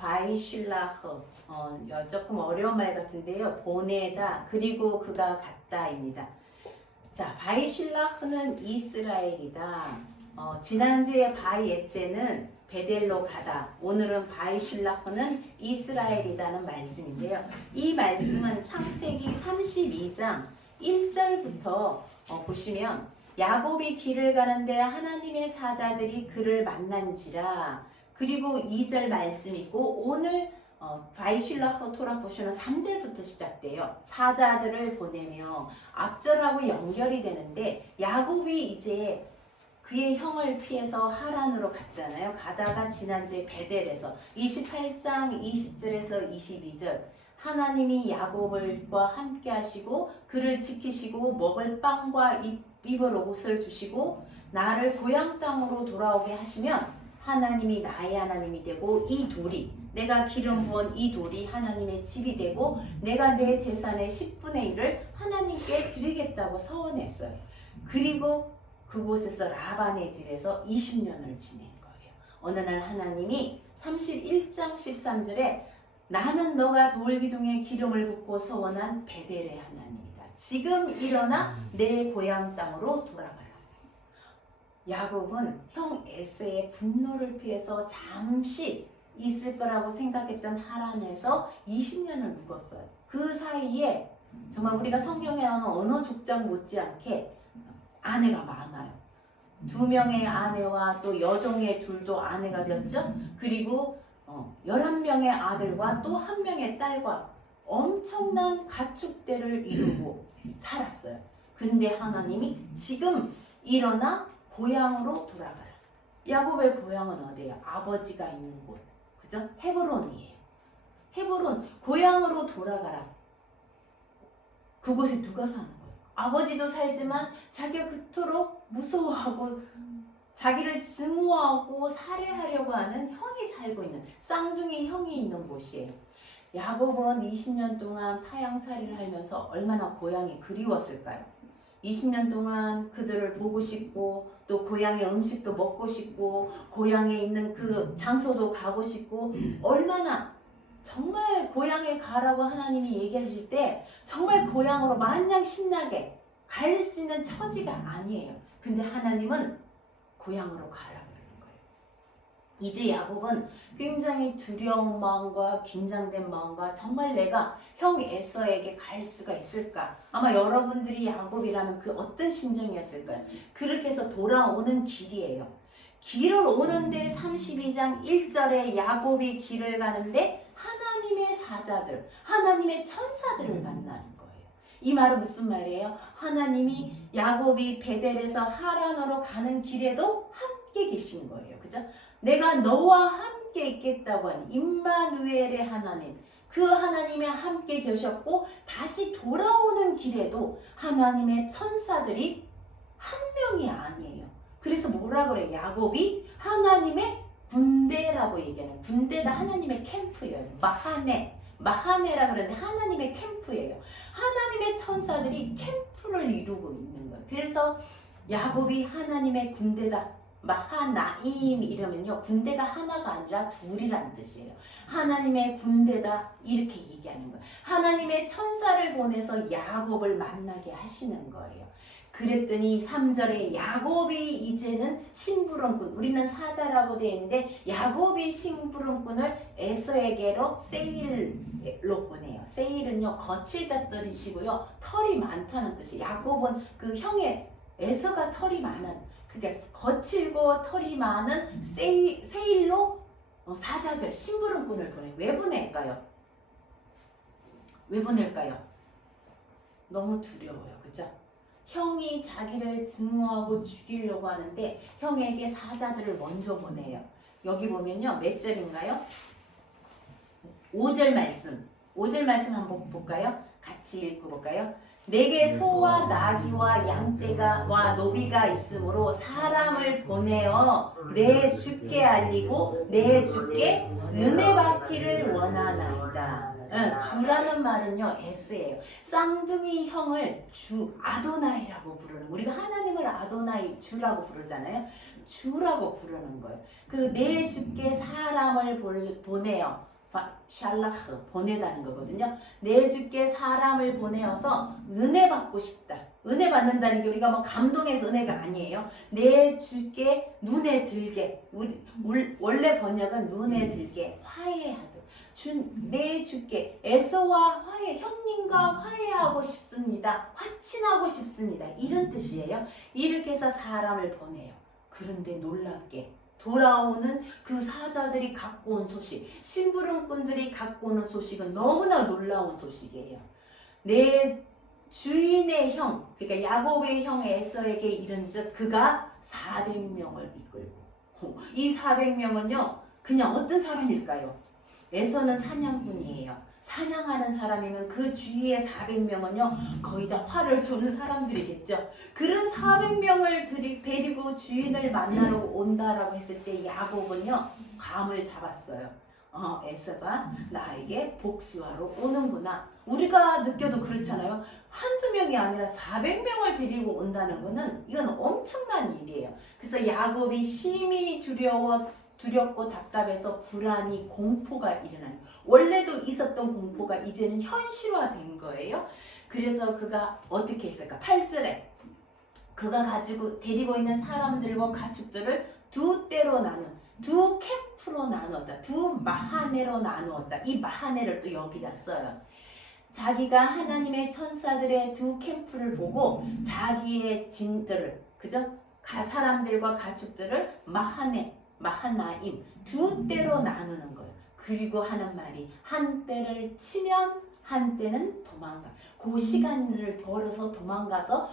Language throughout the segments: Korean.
바이실라흐, 조금 어려운 말 같은데요. 보내다 그리고 그가 갔다입니다. 자, 바이실라흐는 이스라엘이다. 지난주에 바이엣제는 베델로 가다. 오늘은 바이실라흐는 이스라엘이다는 말씀인데요. 이 말씀은 창세기 32장 1절부터 보시면 야곱이 길을 가는데 하나님의 사자들이 그를 만난지라. 그리고 2절 말씀 있고 오늘 바이실라흐 토라 보시면 3절부터 시작돼요. 사자들을 보내며 앞절하고 연결이 되는데 야곱이 이제 그의 형을 피해서 하란으로 갔잖아요. 가다가 지난주에 베델에서 28장 20절에서 22절 하나님이 야곱과 함께 하시고 그를 지키시고 먹을 빵과 입을 옷을 주시고 나를 고향 땅으로 돌아오게 하시면 하나님이 나의 하나님이 되고 이 돌이 내가 기름 부은 이 돌이 하나님의 집이 되고 내가 내 재산의 10분의 1을 하나님께 드리겠다고 서원했어요. 그리고 그곳에서 라반의 집에서 20년을 지낸 거예요. 어느 날 하나님이 31장 13절에 나는 너가 돌기둥에 기름을 붓고 서원한 베델의 하나님이다. 지금 일어나 내 고향 땅으로 돌아가라. 야곱은 형 에서의 분노를 피해서 잠시 있을 거라고 생각했던 하란에서 20년을 묵었어요. 그 사이에 정말 우리가 성경에 나오는 어느 족장 못지않게 아내가 많아요. 2명의 아내와 또 여종의 둘도 아내가 되었죠. 그리고 11명의 아들과 또 1명의 딸과 엄청난 가축대를 이루고 살았어요. 근데 하나님이 지금 일어나 고향으로 돌아가라. 야곱의 고향은 어디예요? 아버지가 있는 곳. 그죠? 헤브론이에요. 헤브론, 고향으로 돌아가라. 그곳에 누가 사는 거예요? 아버지도 살지만 자기가 그토록 무서워하고 자기를 증오하고 살해하려고 하는 형이 살고 있는 쌍둥이 형이 있는 곳이에요. 야곱은 20년 동안 타향살이를 하면서 얼마나 고향이 그리웠을까요? 20년 동안 그들을 보고 싶고 또 고향의 음식도 먹고 싶고 고향에 있는 그 장소도 가고 싶고 얼마나 정말 고향에 가라고 하나님이 얘기하실 때 정말 고향으로 마냥 신나게 갈 수 있는 처지가 아니에요. 근데 하나님은 고향으로 가라고 하는 거예요. 이제 야곱은 굉장히 두려운 마음과 긴장된 마음과 정말 내가 형 에서에게 갈 수가 있을까? 아마 여러분들이 야곱이라면 그 어떤 심정이었을까요? 그렇게 해서 돌아오는 길이에요. 길을 오는데 32장 1절에 야곱이 길을 가는데 하나님의 사자들, 하나님의 천사들을 만나는 거예요. 이 말은 무슨 말이에요? 하나님이 야곱이 베델에서 하란으로 가는 길에도 함께 계신 거예요. 그죠? 내가 너와 함께 있겠다고 하는 임마누엘의 하나님, 그 하나님이 함께 계셨고 다시 돌아오는 길에도 하나님의 천사들이 한 명이 아니에요. 그래서 뭐라 그래? 야곱이 하나님의 군대라고 얘기하는, 군대가 하나님의 캠프예요. 마하네라 그러는데 하나님의 캠프예요. 하나님의 천사들이 캠프를 이루고 있는 거예요. 그래서 야곱이 하나님의 군대다. 마하나임 이러면요, 군대가 하나가 아니라 둘이라는 뜻이에요. 하나님의 군대다 이렇게 얘기하는 거예요. 하나님의 천사를 보내서 야곱을 만나게 하시는 거예요. 그랬더니 3절에 야곱이 이제는 심부름꾼, 우리는 사자라고 되어 있는데 야곱이 심부름꾼을 에서에게로 세일로 보내요. 세일은요, 거칠다 뜻이고요, 털이 많다는 뜻이에요. 야곱은 그 형의 에서가 털이 많은, 그러니까 거칠고 털이 많은 세일로 사자들, 심부름꾼을 보내요. 왜 보낼까요? 왜 보낼까요? 너무 두려워요. 그죠? 형이 자기를 증오하고 죽이려고 하는데 형에게 사자들을 먼저 보내요. 여기 보면요, 몇 절인가요? 5절 말씀. 5절 말씀 한번 볼까요? 같이 읽어볼까요? 내게 소와 나귀와 양떼가 노비가 있으므로 사람을 보내어 내 주께 알리고 내 주께 은혜 받기를 원하나이다. 주라는 말은요 S예요. 쌍둥이 형을 주 아도나이라고 부르는, 우리가 하나님을 아도나이 주라고 부르잖아요. 주라고 부르는 거예요. 그 내 주께 사람을 보내어, 샬라흐 보내다는 거거든요. 내 주께 사람을 보내어서 은혜 받고 싶다. 은혜 받는다는 게 우리가 뭐 감동해서 은혜가 아니에요. 내 주께 눈에 들게, 원래 번역은 눈에 들게 화해하도록, 내 주께 에서와 화해, 형님과 화해하고 싶습니다. 화친하고 싶습니다. 이런 뜻이에요. 이렇게 해서 사람을 보내요. 그런데 놀랍게 돌아오는 그 사자들이 갖고 온 소식, 심부름꾼들이 갖고 오는 소식은 너무나 놀라운 소식이에요. 내 주인의 형, 그러니까 야곱의 형 에서에게 이른즉 그가 400명을 이끌고, 이 400명은요 그냥 어떤 사람일까요? 에서는 사냥꾼이에요. 사냥하는 사람이면 그 주위의 400명은요 거의 다 활을 쏘는 사람들이겠죠. 그런 400명을 데리고 주인을 만나러 온다라고 했을 때 야곱은요 감을 잡았어요. 에서가 나에게 복수하러 오는구나. 우리가 느껴도 그렇잖아요. 한두 명이 아니라 400명을 데리고 온다는 거는 이건 엄청난 일이에요. 그래서 야곱이 심히 두렵고 답답해서 불안이, 공포가 일어나요. 원래도 있었던 공포가 이제는 현실화된 거예요. 그래서 그가 어떻게 했을까? 8절에 그가 데리고 있는 사람들과 가축들을 두 때로 두 캠프로 나누었다. 두 마하네로 나누었다. 이 마하네를 또 여기다 써요. 자기가 하나님의 천사들의 두 캠프를 보고 자기의 진들을, 그죠? 사람들과 가축들을 마하나임 두 때로 나누는 거예요. 그리고 하는 말이 한 때를 치면 한 때는 도망가. 그 시간을 벌어서 도망가서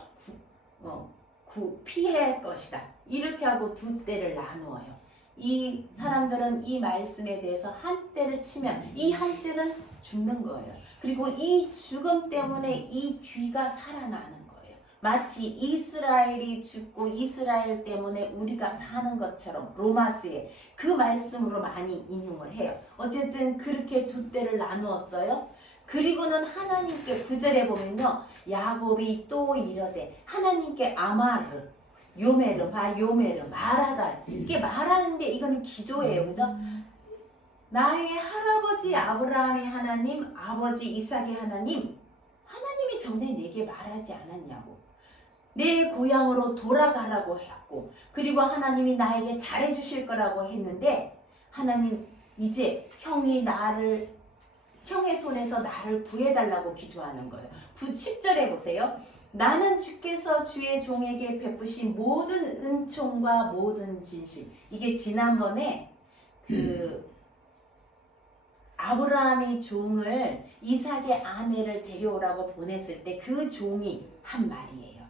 피할 것이다. 이렇게 하고 두 때를 나누어요. 이 사람들은 이 말씀에 대해서 한 때를 치면 이 한 때는 죽는 거예요. 그리고 이 죽음 때문에 이 뒤가 살아나는 거예요. 마치 이스라엘이 죽고 이스라엘 때문에 우리가 사는 것처럼 로마스의 그 말씀으로 많이 인용을 해요. 어쨌든 그렇게 두 때를 나누었어요. 그리고는 하나님께 9절에 보면요. 야곱이 또 이르되 하나님께 아마르 요메르 말하다. 이게 말하는데 이거는 기도예요. 그죠? 나의 할아버지 아브라함의 하나님, 아버지 이삭의 하나님이 전에 내게 말하지 않았냐고. 내 고향으로 돌아가라고 했고, 그리고 하나님이 나에게 잘해주실 거라고 했는데, 하나님 이제 형의 손에서 나를 구해달라고 기도하는 거예요. 10절에 보세요. 나는 주께서 주의 종에게 베푸신 모든 은총과 모든 진실. 이게 지난번에 아브라함이 종을 이삭의 아내를 데려오라고 보냈을 때 그 종이 한 말이에요.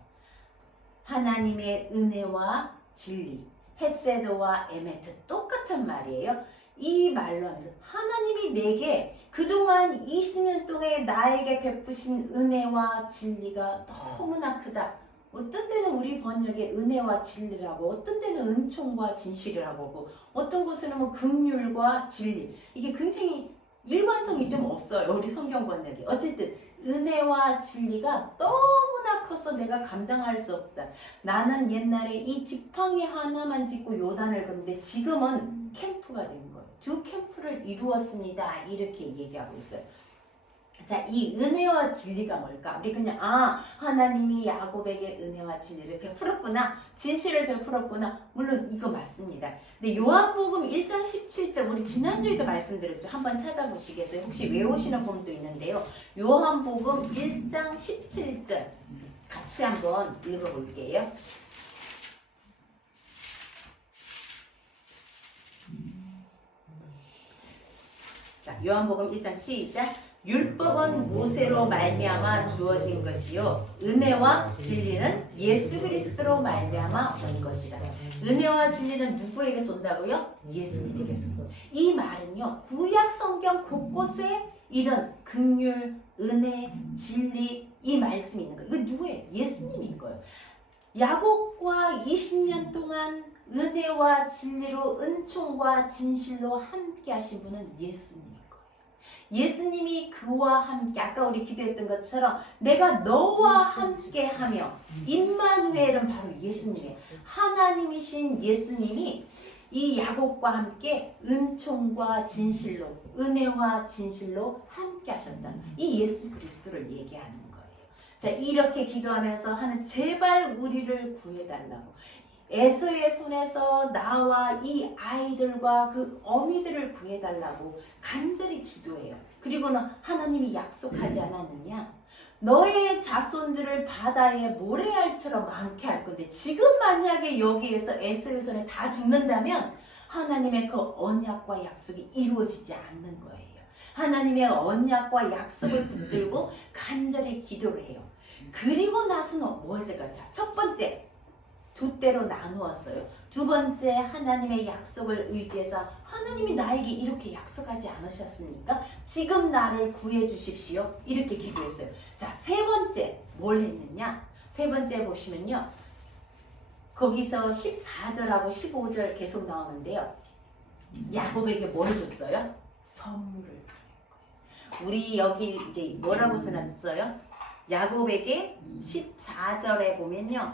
하나님의 은혜와 진리, 헤세드와 에메트 똑같은 말이에요. 이 말로 하면서 하나님이 내게 그동안 20년 동안 나에게 베푸신 은혜와 진리가 너무나 크다. 어떤 때는 우리 번역에 은혜와 진리라고, 어떤 때는 은총과 진실이라고 하고, 어떤 곳에는 뭐 긍휼과 진리. 이게 굉장히 일관성이 좀 없어요. 우리 성경 번역이. 어쨌든 은혜와 진리가 너무나 커서 내가 감당할 수 없다. 나는 옛날에 이 지팡이 하나만 짚고 요단을 걷는데 지금은 캠프가 된 거예요. 두 캠프를 이루었습니다. 이렇게 얘기하고 있어요. 자, 이 은혜와 진리가 뭘까? 우리 그냥 하나님이 야곱에게 은혜와 진리를 베풀었구나, 진실을 베풀었구나. 물론 이거 맞습니다. 근데 요한복음 1장 17절 우리 지난주에도 말씀드렸죠. 한번 찾아보시겠어요? 혹시 외우시는 분도 있는데요. 요한복음 1장 17절 같이 한번 읽어볼게요. 자, 요한복음 1장 시작. 율법은 모세로 말미암아 주어진 것이요 은혜와 진리는 예수 그리스도로 말미암아 온 것이라. 은혜와 진리는 누구에게서 온다고요? 예수님에게서. 이 말은요 구약 성경 곳곳에 이런 긍휼, 은혜, 진리 이 말씀이 있는 거예요. 이거 누구예요? 예수님인 거예요. 야곱과 20년 동안 은혜와 진리로, 은총과 진실로 함께 하신 분은 예수님인 거예요. 예수님이 그와 함께 아까 우리 기도했던 것처럼 내가 너와 함께 하며 임마누엘은 바로 예수님이에요. 하나님이신 예수님이 이 야곱과 함께 은총과 진실로 은혜와 진실로 함께 하셨다. 이 예수 그리스도를 얘기하는 거예요. 자, 이렇게 기도하면서 하는 제발 우리를 구해달라고. 에서의 손에서 나와 이 아이들과 그 어미들을 구해달라고 간절히 기도해요. 그리고는 하나님이 약속하지 않았느냐? 너의 자손들을 바다의 모래알처럼 많게 할 건데 지금 만약에 여기에서 에서의 손에 다 죽는다면 하나님의 그 언약과 약속이 이루어지지 않는 거예요. 하나님의 언약과 약속을 붙들고 간절히 기도를 해요. 그리고 나서는 무엇일까? 자, 첫 번째, 두 때로 나누었어요. 두 번째, 하나님의 약속을 의지해서 하나님이 나에게 이렇게 약속하지 않으셨습니까? 지금 나를 구해 주십시오. 이렇게 기도했어요. 자, 세 번째 뭘 했느냐? 세 번째 보시면요. 거기서 14절하고 15절 계속 나오는데요. 야곱에게 뭘 줬어요? 선물을 드린 거예요. 우리 여기 이제 뭐라고 써놨어요? 야곱에게 14절에 보면요,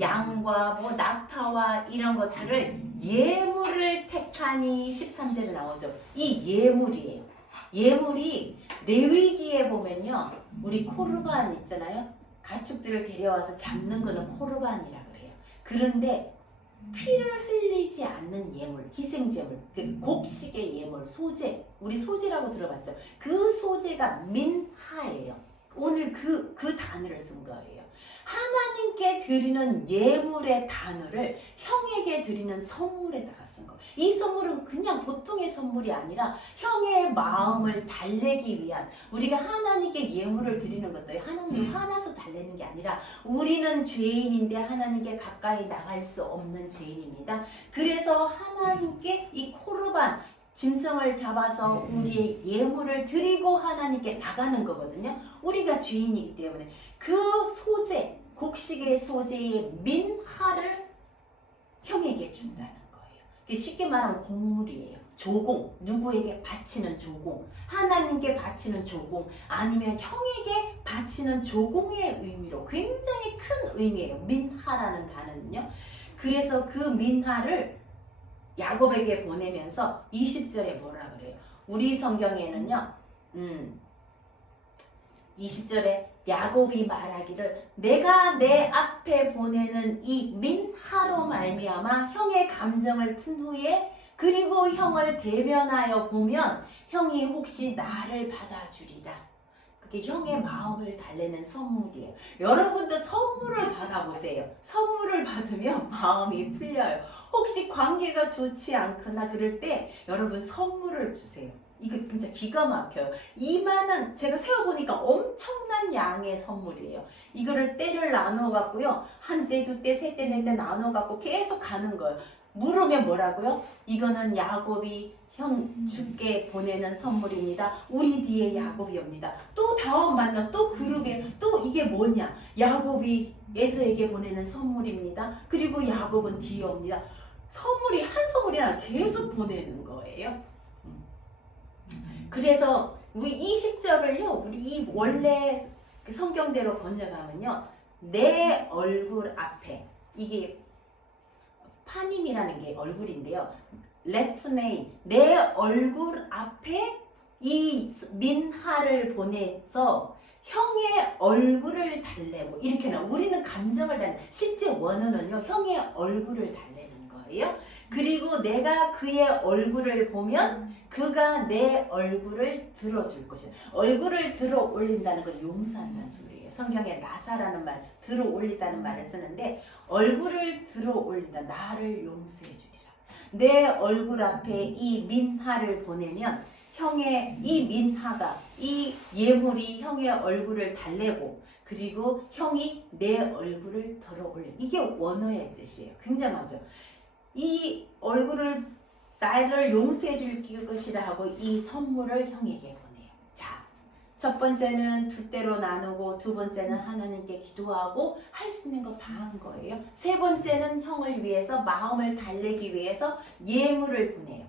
양과 뭐 낙타와 이런 것들을 예물을 택하니 13절에 나오죠. 이 예물이에요. 예물이 레위기에 보면요, 우리 코르반 있잖아요. 가축들을 데려와서 잡는 거는 코르반이라 그래요. 그런데 피를 흘리지 않는 예물, 희생제물, 그 곡식의 예물, 소재, 우리 소재라고 들어봤죠. 그 소재가 민하예요. 오늘 그 단어를 쓴 거예요. 하나님께 드리는 예물의 단어를 형에게 드리는 선물에다가 쓴 거예요. 이 선물은 그냥 보통의 선물이 아니라 형의 마음을 달래기 위한, 우리가 하나님께 예물을 드리는 것도 하나님 화나서 달래는 게 아니라 우리는 죄인인데 하나님께 가까이 나갈 수 없는 죄인입니다. 그래서 하나님께 이 코르반 짐승을 잡아서 우리의 예물을 드리고 하나님께 나가는 거거든요. 우리가 죄인이기 때문에 그 소재, 곡식의 소재의 민하를 형에게 준다는 거예요. 쉽게 말하면 공물이에요. 조공, 누구에게 바치는 조공, 하나님께 바치는 조공, 아니면 형에게 바치는 조공의 의미로 굉장히 큰 의미예요. 민하라는 단어는요. 그래서 그 민하를 야곱에게 보내면서 20절에 뭐라 그래요? 우리 성경에는요, 20절에 야곱이 말하기를 내가 내 앞에 보내는 이 민하로 말미암아 형의 감정을 푼 후에 그리고 형을 대면하여 보면 형이 혹시 나를 받아주리라. 그게 형의 마음을 달래는 선물이에요. 여러분도 선물을 받아보세요. 선물을 받으면 마음이 풀려요. 혹시 관계가 좋지 않거나 그럴 때 여러분 선물을 주세요. 이거 진짜 기가 막혀요. 이만한, 제가 세어보니까 엄청난 양의 선물이에요. 이거를 때를 나누어 갖고요. 한 때, 두 때, 세 때, 네 때 나누어 갖고 계속 가는 거예요. 물으면 뭐라고요? 이거는 야곱이 형 주께 보내는 선물입니다. 우리 뒤에 야곱이 옵니다. 또 다음 만나 또 그룹에 또 이게 뭐냐? 야곱이 에서에게 보내는 선물입니다. 그리고 야곱은 뒤에 옵니다. 선물이 한 선물이나 계속 보내는 거예요. 그래서 우리 20절을요, 우리 이 원래 성경대로 번역하면요, 내 얼굴 앞에, 이게 파님이라는 게 얼굴인데요. 레프네이, 내 얼굴 앞에 이 민하를 보내서 형의 얼굴을 달래고, 이렇게 나 우리는 감정을 달래. 실제 원어는요, 형의 얼굴을 달래는 거예요. 그리고 내가 그의 얼굴을 보면 그가 내 얼굴을 들어줄 것이다. 얼굴을 들어 올린다는 건 용서한다는 소리예요. 성경에 나사라는 말, 들어 올리다는 말을 쓰는데 얼굴을 들어 올린다. 나를 용서해 주리라. 내 얼굴 앞에 이 민하를 보내면 형의 이 민하가, 이 예물이 형의 얼굴을 달래고 그리고 형이 내 얼굴을 들어 올려. 이게 원어의 뜻이에요. 굉장하죠. 이 얼굴을 나를 용서해 줄 것이라 하고 이 선물을 형에게 보내요. 자, 첫 번째는 두 때로 나누고 두 번째는 하나님께 기도하고 할 수 있는 거 다 한 거예요. 세 번째는 형을 위해서 마음을 달래기 위해서 예물을 보내요.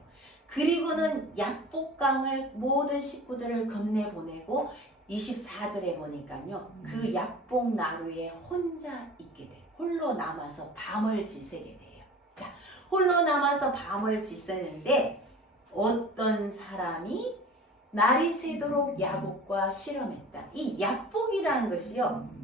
그리고는 약복강을 모든 식구들을 건네보내고 24절에 보니까요. 그 약복 나루에 혼자 있게 돼요. 홀로 남아서 밤을 지새게 돼요. 자, 홀로 남아서 밤을 지새는데 어떤 사람이 날이 새도록 야곱과 실험했다. 이 약복이라는 것이요.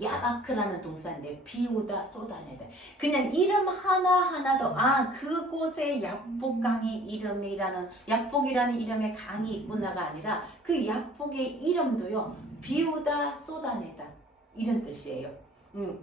야바크라는 동사인데 비우다 쏟아내다. 그냥 이름 하나하나도 그곳에 약복강의 이름이라는 약복이라는 이름의 강이 있구나가 아니라 그 약복의 이름도요. 비우다 쏟아내다 이런 뜻이에요.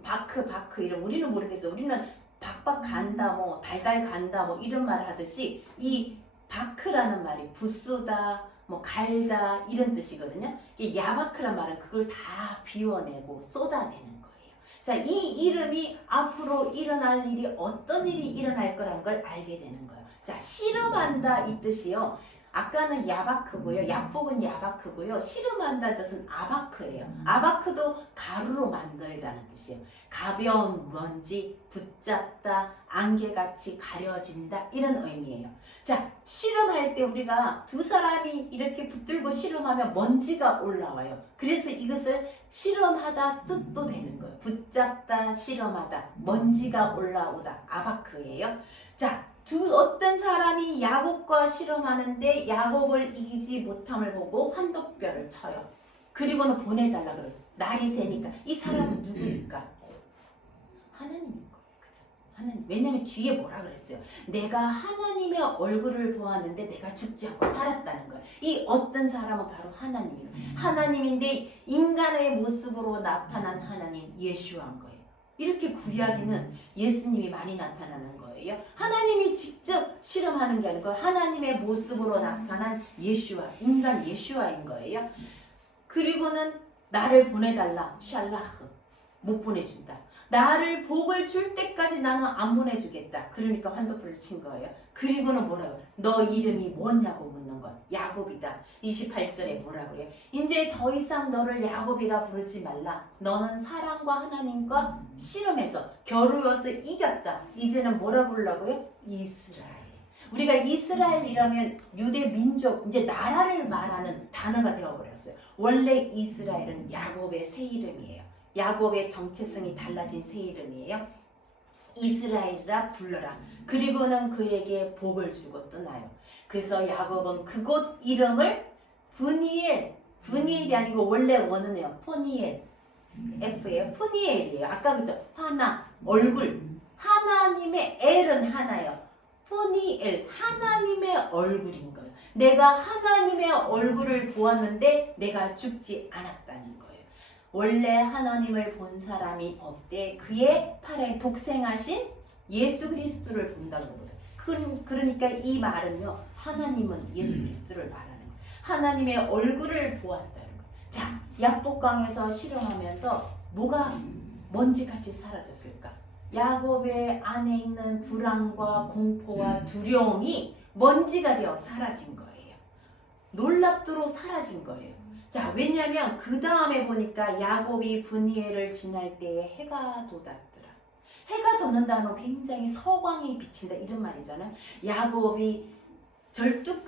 바크 이름 우리는 모르겠어요. 우리는 박박 간다 뭐 달달 간다 뭐 이런 말 하듯이 이 바크라는 말이 부수다 뭐 갈다 이런 뜻이거든요. 이 야바크란 말은 그걸 다 비워내고 쏟아내는 거예요. 자, 이 이름이 앞으로 일어날 일이 어떤 일이 일어날 거란 걸 알게 되는 거예요. 자, 실험한다 이 뜻이요. 아까는 야바크고요. 약복은 야바크고요. 실험한다 뜻은 아바크예요. 아바크도 가루로 만들다는 뜻이에요. 가벼운 먼지, 붙잡다, 안개같이 가려진다 이런 의미예요. 자, 실험할 때 우리가 두 사람이 이렇게 붙들고 실험하면 먼지가 올라와요. 그래서 이것을 실험하다 뜻도 되는 거예요. 붙잡다, 실험하다, 먼지가 올라오다 아바크예요. 자, 어떤 사람이 야곱과 실험하는데 야곱을 이기지 못함을 보고 환도뼈를 쳐요. 그리고는 보내달라 그래요. 날이 새니까 이 사람은 누구일까? 하나님인 거예요. 그죠? 하나님. 왜냐면 뒤에 뭐라 그랬어요? 내가 하나님의 얼굴을 보았는데 내가 죽지 않고 살았다는 거예요. 이 어떤 사람은 바로 하나님이에요. 하나님인데 인간의 모습으로 나타난 하나님 예수한 거예요. 이렇게 구약에는 예수님이 많이 나타나는 거예요. 하나님이 직접 실험하는 게 아니고 하나님의 모습으로 나타난 예수와 인간 예수와인 거예요. 그리고는 나를 보내달라 샬라흐 못 보내준다. 나를 복을 줄 때까지 나는 안 보내주겠다. 그러니까 환도표를 친 거예요. 그리고는 뭐라고? 너 이름이 뭐냐고 묻는 거야. 야곱이다. 28절에 뭐라 그래요? 이제 더 이상 너를 야곱이라 부르지 말라. 너는 사랑과 하나님과 실험해서 겨루어서 이겼다. 이제는 뭐라 부르려고요? 이스라엘. 우리가 이스라엘이라면 유대 민족, 이제 나라를 말하는 단어가 되어버렸어요. 원래 이스라엘은 야곱의 새 이름이에요. 야곱의 정체성이 달라진 새 이름이에요. 이스라엘이라 불러라. 그리고는 그에게 복을 주고 떠나요. 그래서 야곱은 그곳 이름을 브니엘이 아니고 원래 원어는요. 포니엘, F예요. 포니엘이에요. 아까 그죠? 하나, 얼굴. 하나님의 엘은 하나요. 포니엘, 하나님의 얼굴인 거예요. 내가 하나님의 얼굴을 보았는데 내가 죽지 않았다는 거예요. 원래 하나님을 본 사람이 없대. 그의 팔에 독생하신 예수 그리스도를 본다는 거거든요. 그러니까 이 말은요. 하나님은 예수 그리스도를 말하는 거예요. 하나님의 얼굴을 보았다는 거예요. 자, 약복강에서 실험하면서 뭐가 먼지같이 사라졌을까? 야곱의 안에 있는 불안과 공포와 두려움이 먼지가 되어 사라진 거예요. 놀랍도록 사라진 거예요. 자, 왜냐하면 그 다음에 보니까 야곱이 브니엘을 지날 때에 해가 돋았더라. 해가 돋는다는 건 굉장히 서광이 비친다 이런 말이잖아요. 야곱이 절뚝절뚝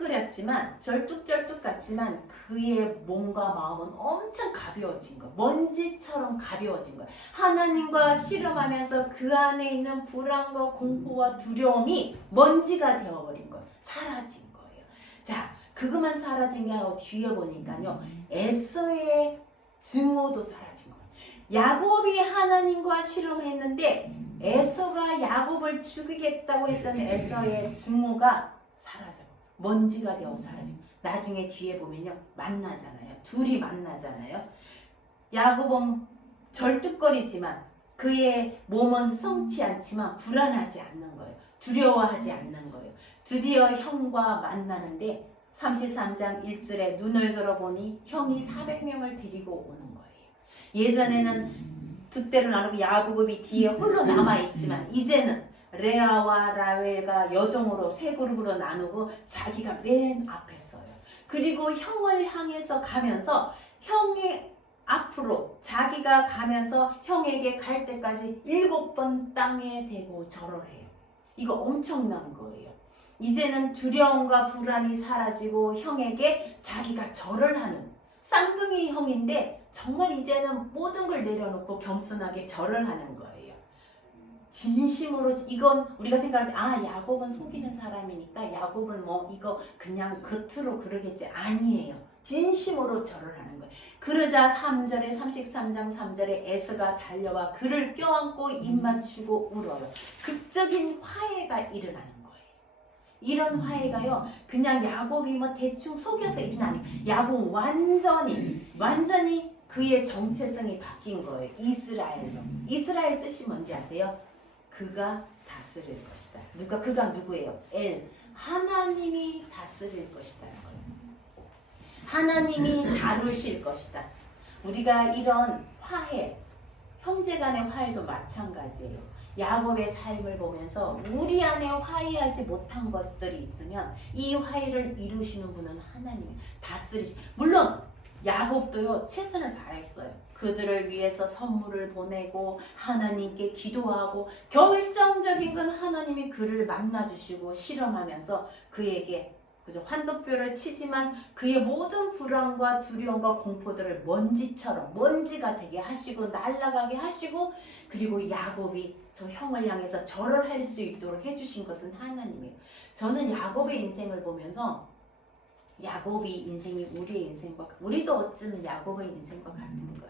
같지만 그의 몸과 마음은 엄청 가벼워진 거. 먼지처럼 가벼워진 거야. 하나님과 실험하면서 그 안에 있는 불안과 공포와 두려움이 먼지가 되어버린 거야. 사라진 거예요. 자, 그것만 사라진 게 아니고 뒤에 보니까요. 에서의 증오도 사라진 거예요. 야곱이 하나님과 실험했는데 에서가 야곱을 죽이겠다고 했던 에서의 증오가 사라져. 먼지가 되어 사라지고 나중에 뒤에 보면요 만나잖아요. 둘이 만나잖아요. 야곱은 절뚝거리지만 그의 몸은 성치 않지만 불안하지 않는 거예요. 두려워하지 않는 거예요. 드디어 형과 만나는데 33장 1절에 눈을 들어보니 형이 400명을 데리고 오는 거예요. 예전에는 두 때로 나누고 야곱이 뒤에 홀로 남아있지만 이제는 레아와 라헬가 여종으로 세 그룹으로 나누고 자기가 맨 앞에 서요. 그리고 형을 향해서 가면서 형이 앞으로 자기가 가면서 형에게 갈 때까지 7번 땅에 대고 절을 해요. 이거 엄청난 거예요. 이제는 두려움과 불안이 사라지고 형에게 자기가 절을 하는 쌍둥이 형인데 정말 이제는 모든 걸 내려놓고 겸손하게 절을 하는 거예요. 진심으로. 이건 우리가 생각할 때 야곱은 속이는 사람이니까 야곱은 뭐 이거 그냥 겉으로 그러겠지. 아니에요. 진심으로 절을 하는 거예요. 그러자 3절에 33장 3절에 에서가 달려와 그를 껴안고 입 맞추고 울어요. 극적인 화해가 일어나는 거예요. 이런 화해가요, 그냥 야곱이 뭐 대충 속여서 일어나니, 야곱 완전히 그의 정체성이 바뀐 거예요. 이스라엘로. 이스라엘 뜻이 뭔지 아세요? 그가 다스릴 것이다. 그가 누구예요? 하나님이 다스릴 것이다. 하나님이 다루실 것이다. 우리가 이런 화해, 형제간의 화해도 마찬가지예요. 야곱의 삶을 보면서 우리 안에 화해하지 못한 것들이 있으면 이 화해를 이루시는 분은 하나님이 물론 야곱도요 최선을 다했어요. 그들을 위해서 선물을 보내고 하나님께 기도하고 결정적인 건 하나님이 그를 만나주시고 실험하면서 그에게 환도뼈를 치지만 그의 모든 불안과 두려움과 공포들을 먼지가 되게 하시고 날아가게 하시고, 그리고 야곱이 저 형을 향해서 절을 할 수 있도록 해주신 것은 하나님이에요. 저는 야곱의 인생을 보면서 야곱의 인생이 우리의 인생과, 우리도 어쩌면 야곱의 인생과 같은 거예요.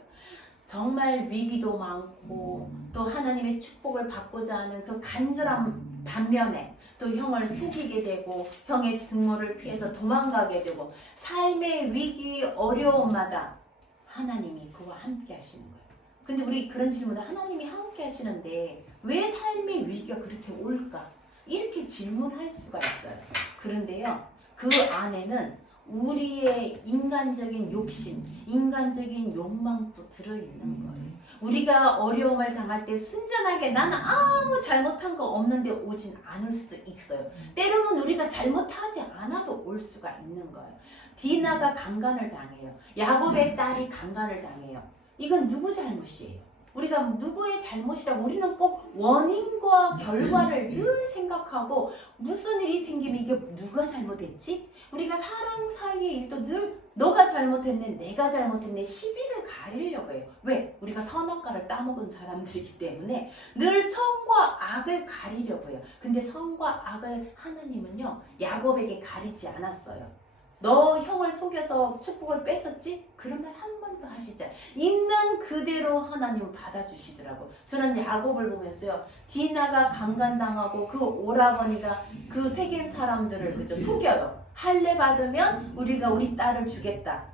정말 위기도 많고 또 하나님의 축복을 받고자 하는 그 간절한 반면에 또 형을 속이게 되고 형의 증오를 피해서 도망가게 되고 삶의 위기 어려움마다 하나님이 그와 함께 하시는 거예요. 근데 우리 그런 질문을, 하나님이 함께 하시는데 왜 삶의 위기가 그렇게 올까? 이렇게 질문할 수가 있어요. 그런데요, 그 안에는 우리의 인간적인 욕심, 인간적인 욕망도 들어있는 거예요. 우리가 어려움을 당할 때 순전하게 나는 아무 잘못한 거 없는데 오진 않을 수도 있어요. 때로는 우리가 잘못하지 않아도 올 수가 있는 거예요. 디나가 강간을 당해요. 야곱의 딸이 강간을 당해요. 이건 누구 잘못이에요? 우리가 누구의 잘못이라고, 우리는 꼭 원인과 결과를 늘 생각하고 무슨 일이 생기면 이게 누가 잘못했지? 우리가 사람 사이의 일도 늘 너가 잘못했네, 내가 잘못했네, 시비를 가리려고 해요. 왜? 우리가 선악과를 따먹은 사람들이기 때문에 늘 선과 악을 가리려고 해요. 근데 선과 악을 하나님은요, 야곱에게 가리지 않았어요. 너 형을 속여서 축복을 뺐었지? 그런 말 한 번도 하시지 않아요. 있는 그대로 하나님은 받아주시더라고. 저는 야곱을 보면서요, 디나가 강간당하고 그 오라버니가 그 세겜 사람들을 속여요. 할례 받으면 우리가 우리 딸을 주겠다.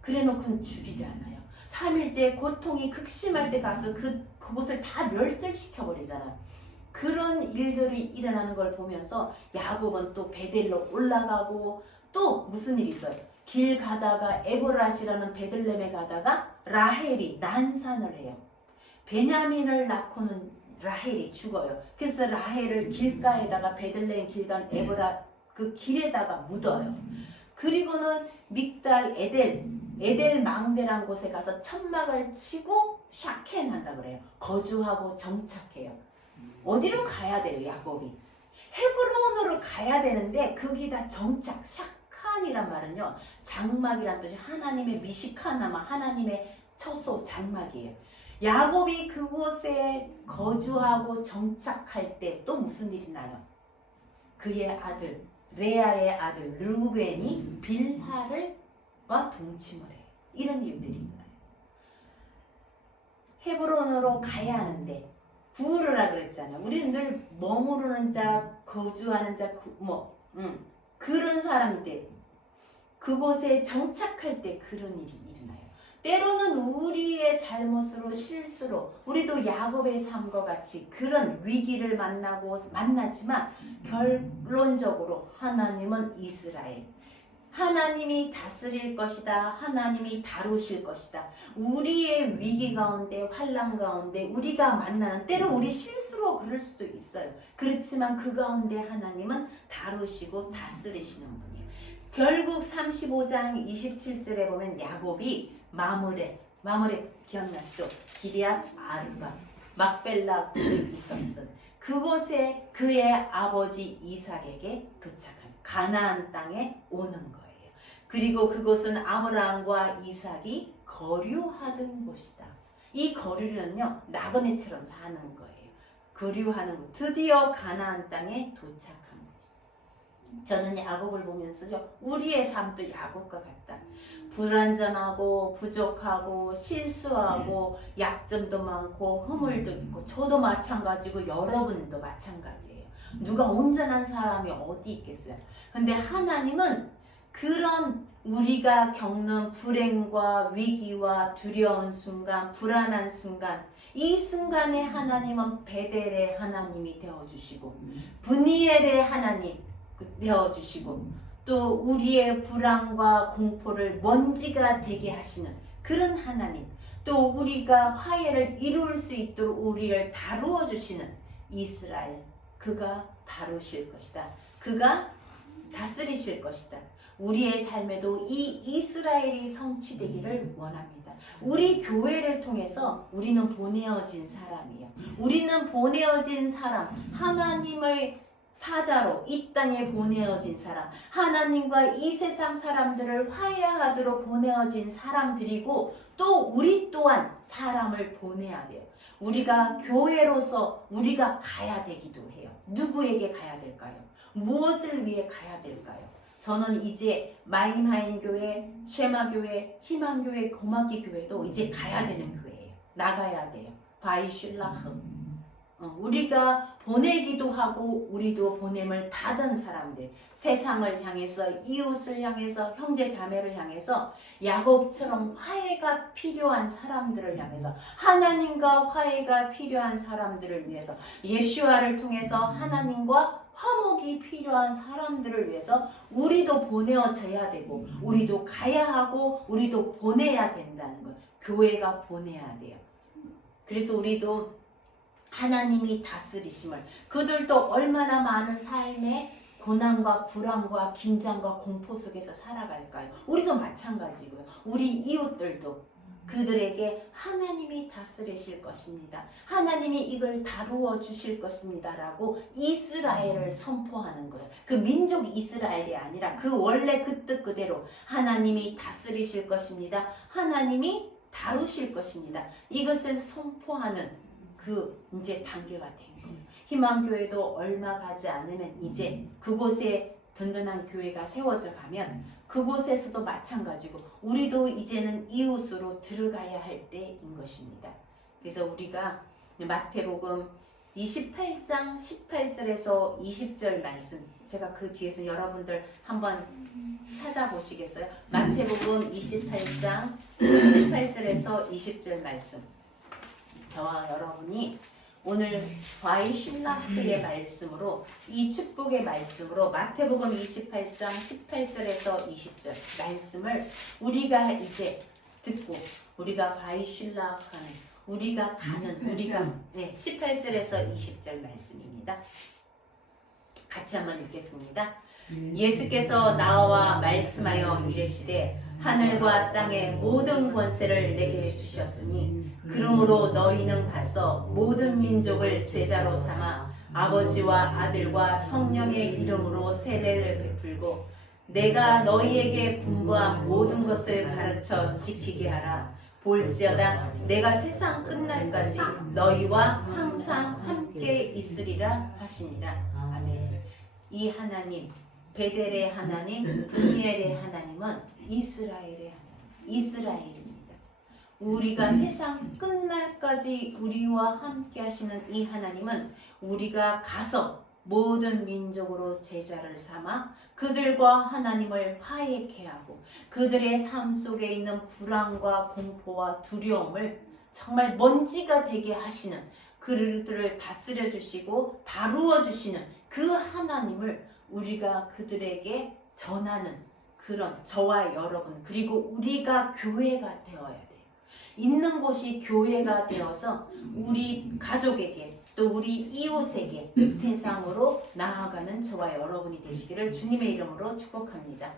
그래놓고는 죽이지 않아요. 3일째 고통이 극심할 때 가서 그곳을 다 멸절시켜버리잖아요. 그런 일들이 일어나는 걸 보면서 야곱은 또 베델로 올라가고, 또 무슨 일이 있어요? 길 가다가 에보랏이라는 베들레헴에 가다가 라헬이 난산을 해요. 베냐민을 낳고는 라헬이 죽어요. 그래서 라헬을 길가에다가 베들레헴 길간 에보랏 그 길에다가 묻어요. 그리고는 믹달 에델 망대란 곳에 가서 천막을 치고 샤켄 한다 그래요. 거주하고 정착해요. 어디로 가야 돼요, 야곱이? 헤브론으로 가야 되는데 거기다 정착, 샤칸이란 말은요, 장막이란 뜻이 하나님의 미시카나마, 하나님의 처소, 장막이에요. 야곱이 그곳에 거주하고 정착할 때 또 무슨 일이 나요? 그의 아들, 레아의 아들 르우벤이 빌하와 동침을 해요. 이런 일들이 나요. 헤브론으로 가야 하는데 부르라 그랬잖아요. 우리는 늘 머무르는 자, 거주하는 자, 그런 사람들, 그곳에 정착할 때 그런 일이 일어나요. 때로는 우리의 잘못으로, 실수로 우리도 야곱의 삶과 같이 그런 위기를 만나지만 결론적으로 하나님은 이스라엘, 하나님이 다스릴 것이다. 하나님이 다루실 것이다. 우리의 위기 가운데, 환난 가운데 우리가 만나는, 때로 우리 실수로 그럴 수도 있어요. 그렇지만 그 가운데 하나님은 다루시고 다스리시는 분이에요. 결국 35장 27절에 보면 야곱이 마므레 기억나시죠? 기럇 아르바, 막벨라 굴에 있었던 그곳에 그의 아버지 이삭에게 도착한 가나안 땅에 오는 거예요. 그리고 그곳은 아브라함과 이삭이 거류하던 곳이다. 이 거류는요, 나그네처럼 사는 거예요. 거류하는 곳. 드디어 가나안 땅에 도착한 곳. 저는 야곱을 보면서요, 우리의 삶도 야곱과 같다. 불완전하고 부족하고 실수하고 약점도 많고 허물도 있고, 저도 마찬가지고 여러분도 마찬가지예요. 누가 온전한 사람이 어디 있겠어요? 근데 하나님은 그런 우리가 겪는 불행과 위기와 두려운 순간, 불안한 순간, 이 순간에 하나님은 베델의 하나님이 되어주시고, 브니엘의 하나님 되어주시고, 또 우리의 불안과 공포를 먼지가 되게 하시는 그런 하나님, 또 우리가 화해를 이룰 수 있도록 우리를 다루어 주시는 이스라엘, 그가 다루실 것이다. 그가 다스리실 것이다. 우리의 삶에도 이 이스라엘이 성취되기를 원합니다. 우리 교회를 통해서 우리는 보내어진 사람이에요. 우리는 보내어진 사람, 하나님의 사자로 이 땅에 보내어진 사람, 하나님과 이 세상 사람들을 화해하도록 보내어진 사람들이고, 또 우리 또한 사람을 보내야 돼요. 우리가 교회로서 우리가 가야 되기도 해요. 누구에게 가야 될까요? 무엇을 위해 가야 될까요? 저는 이제 마임하임 교회, 쉐마교회, 희망교회, 고막기 교회도 이제 가야 되는 교회예요. 나가야 돼요. 바이슐라흐. 우리가 보내기도 하고 우리도 보냄을 받은 사람들, 세상을 향해서, 이웃을 향해서, 형제 자매를 향해서, 야곱처럼 화해가 필요한 사람들을 향해서, 하나님과 화해가 필요한 사람들을 위해서, 예수와를 통해서 하나님과 화목이 필요한 사람들을 위해서 우리도 보내어져야 되고, 우리도 가야 하고, 우리도 보내야 된다는 것. 교회가 보내야 돼요. 그래서 우리도 하나님이 다스리심을, 그들도 얼마나 많은 삶의 고난과 불안과 긴장과 공포 속에서 살아갈까요? 우리도 마찬가지고요. 우리 이웃들도 그들에게 하나님이 다스리실 것입니다. 하나님이 이걸 다루어 주실 것입니다. 라고 이스라엘을 선포하는 거예요. 그 민족 이스라엘이 아니라 그 원래 그 뜻 그대로 하나님이 다스리실 것입니다. 하나님이 다루실 것입니다. 이것을 선포하는 그 이제 단계가 된 거예요. 희망교회도 얼마 가지 않으면 이제 그곳에 든든한 교회가 세워져 가면 그곳에서도 마찬가지고 우리도 이제는 이웃으로 들어가야 할 때인 것입니다. 그래서 우리가 마태복음 28장 18절에서 20절 말씀, 제가 그 뒤에서 여러분들 한번 찾아보시겠어요? 마태복음 28장 18절에서 20절 말씀, 저와 여러분이 오늘 바이슐라흐의 말씀으로, 이 축복의 말씀으로 마태복음 28장 18절에서 20절 말씀을 우리가 이제 듣고 우리가 바이슐라흐하는, 우리가 가는, 우리가 18절에서 20절 말씀입니다. 같이 한번 읽겠습니다. 예수께서 나와 말씀하여 이르시되 하늘과 땅의 모든 권세를 내게 주셨으니 그러므로 너희는 가서 모든 민족을 제자로 삼아 아버지와 아들과 성령의 이름으로 세례를 베풀고 내가 너희에게 분부한 모든 것을 가르쳐 지키게 하라. 볼지어다 내가 세상 끝날까지 너희와 항상 함께 있으리라 하시니라. 아멘. 이 하나님, 베델의 하나님, 브니엘의 하나님은 이스라엘의 하나님, 이스라엘입니다. 우리가 세상 끝날까지 우리와 함께 하시는 이 하나님은 우리가 가서 모든 민족으로 제자를 삼아 그들과 하나님을 화해케 하고 그들의 삶 속에 있는 불안과 공포와 두려움을 정말 먼지가 되게 하시는, 그들을 다스려 주시고 다루어 주시는 그 하나님을 우리가 그들에게 전하는 그런 저와 여러분, 그리고 우리가 교회가 되어야 돼요. 있는 곳이 교회가 되어서 우리 가족에게 또 우리 이웃에게 세상으로 나아가는 저와 여러분이 되시기를 주님의 이름으로 축복합니다.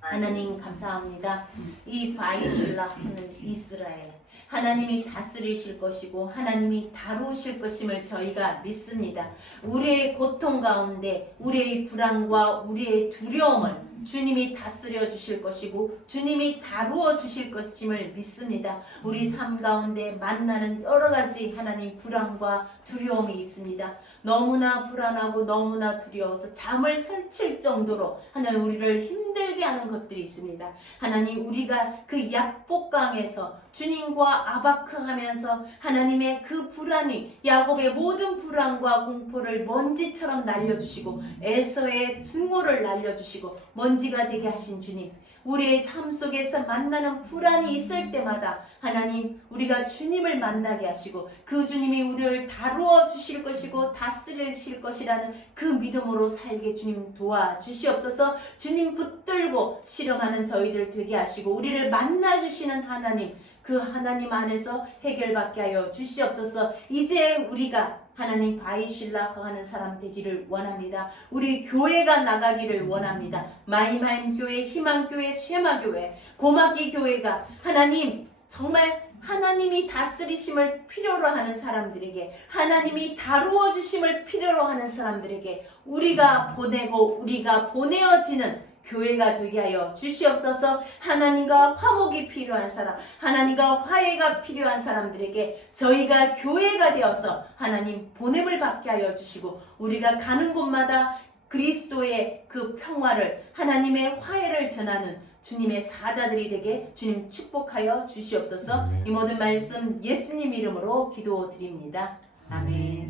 하나님 감사합니다. 이 바이슐라 하는 이스라엘, 하나님이 다스리실 것이고 하나님이 다루실 것임을 저희가 믿습니다. 우리의 고통 가운데 우리의 불안과 우리의 두려움을 주님이 다스려 주실 것이고 주님이 다루어 주실 것임을 믿습니다. 우리 삶 가운데 만나는 여러 가지 하나님 불안과 두려움이 있습니다. 너무나 불안하고 너무나 두려워서 잠을 설칠 정도로 하나님 우리를 힘들게 하는 것들이 있습니다. 하나님 우리가 그 약복강에서 주님과 아바크 하면서 하나님의 그 불안이 야곱의 모든 불안과 공포를 먼지처럼 날려주시고 에서의 증오를 날려주시고 먼지가 되게 하신 주님, 우리의 삶 속에서 만나는 불안이 있을 때마다 하나님 우리가 주님을 만나게 하시고 그 주님이 우리를 다루어 주실 것이고 다스리실 것이라는 그 믿음으로 살게 주님 도와주시옵소서. 주님 붙들고 실험하는 저희들 되게 하시고 우리를 만나주시는 하나님, 그 하나님 안에서 해결받게 하여 주시옵소서. 이제 우리가 하나님 바이실라 하는 사람 되기를 원합니다. 우리 교회가 나가기를 원합니다. 마이마임 교회, 희망교회, 쉐마교회, 고마기 교회가 하나님 정말 하나님이 다스리심을 필요로 하는 사람들에게, 하나님이 다루어 주심을 필요로 하는 사람들에게 우리가 보내고 우리가 보내어지는 교회가 되게 하여 주시옵소서. 하나님과 화목이 필요한 사람, 하나님과 화해가 필요한 사람들에게 저희가 교회가 되어서 하나님 보냄을 받게 하여 주시고 우리가 가는 곳마다 그리스도의 그 평화를, 하나님의 화해를 전하는 주님의 사자들이 되게 주님 축복하여 주시옵소서. 이 모든 말씀 예수님 이름으로 기도드립니다. 아멘.